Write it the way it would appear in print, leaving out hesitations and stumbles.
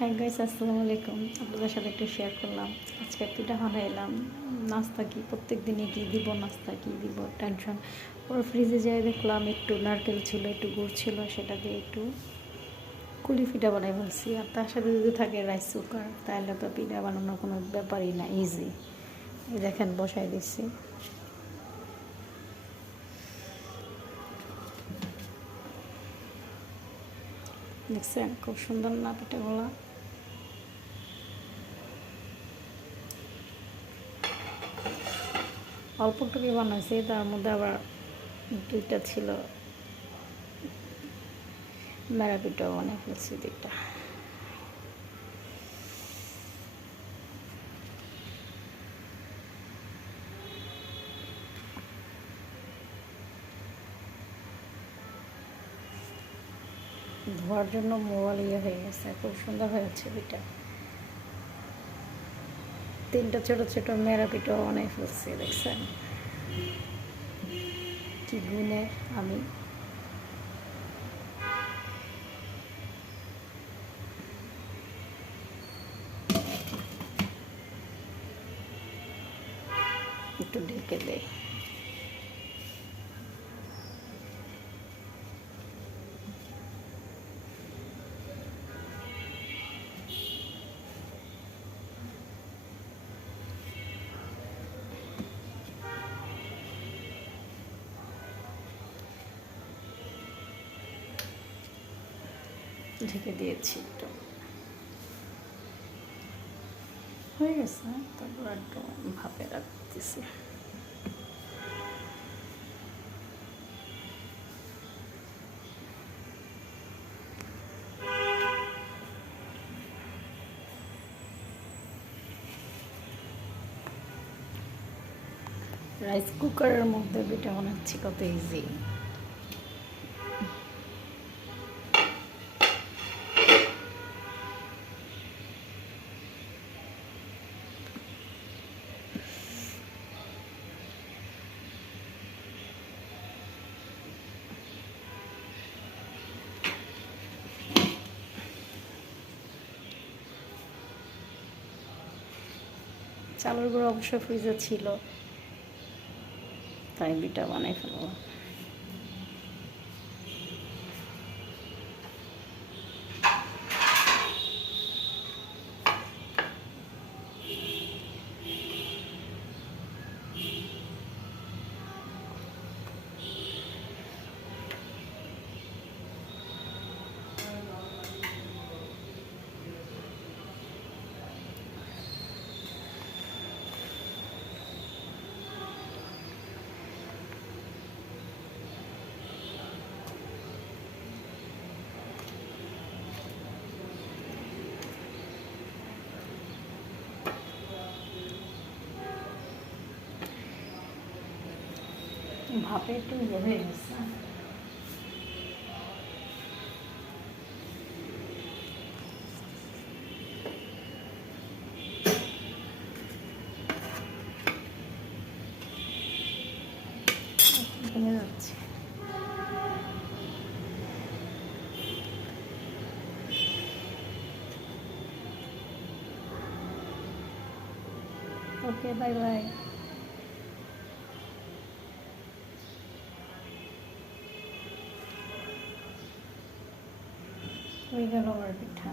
হ্যাঁ গাইস, আসসালামু আলাইকুম। আপনাদের সাথে একটু শেয়ার করলাম। আজকে পিঠা বানাইলাম। নাস্তা কি প্রত্যেক দিনে কি দিব, নাস্তা কি দিব টেনশন। ওর ফ্রিজে যেয়ে দেখলাম একটু নারকেল ছিল, একটু গুড় ছিল, সেটা দিয়ে একটু কুলি পিঠা বানাই ফেলছি। আর তার সাথে যদি থাকে রাইস কুকার, তাহলে তো পিঠা বানানোর কোনো ব্যাপারই না, ইজি। এই দেখেন বসাই দিচ্ছি। দেখছেন খুব সুন্দর না পিঠাগুলা? অল্পটুকুই বানাইছি, তার মধ্যে আবার দুইটা ছিল মেরা পিঠাও বানিয়ে ফেলছি দুইটা। ধোয়ার জন্য মোবাইল হয়ে গেছে, খুব সুন্দর হয়েছে পিঠা। তিনটা ছোটো ছোটো মেরা পিঠাও বানিয়ে ফেলছি, দেখছেন কি গুণে আমি। একটু ঢেকে দেই। ঢেকে দিয়েছি, একটু হয়ে গেছে। তারপর একটু ভাপে রাখতেছি। রাইস কুকারের মধ্যে পিঠা বানাচ্ছি, কত ইজি। চালের গুঁড়ো অবশ্য ফ্রিজে ছিল, তাই পিঠা বানাই ফেলবো। ভাপে একটু হয়ে গেছে। ভেঙে যাচ্ছে। ওকে, বাই বাই। হয়ে গেল আমার পিঠা।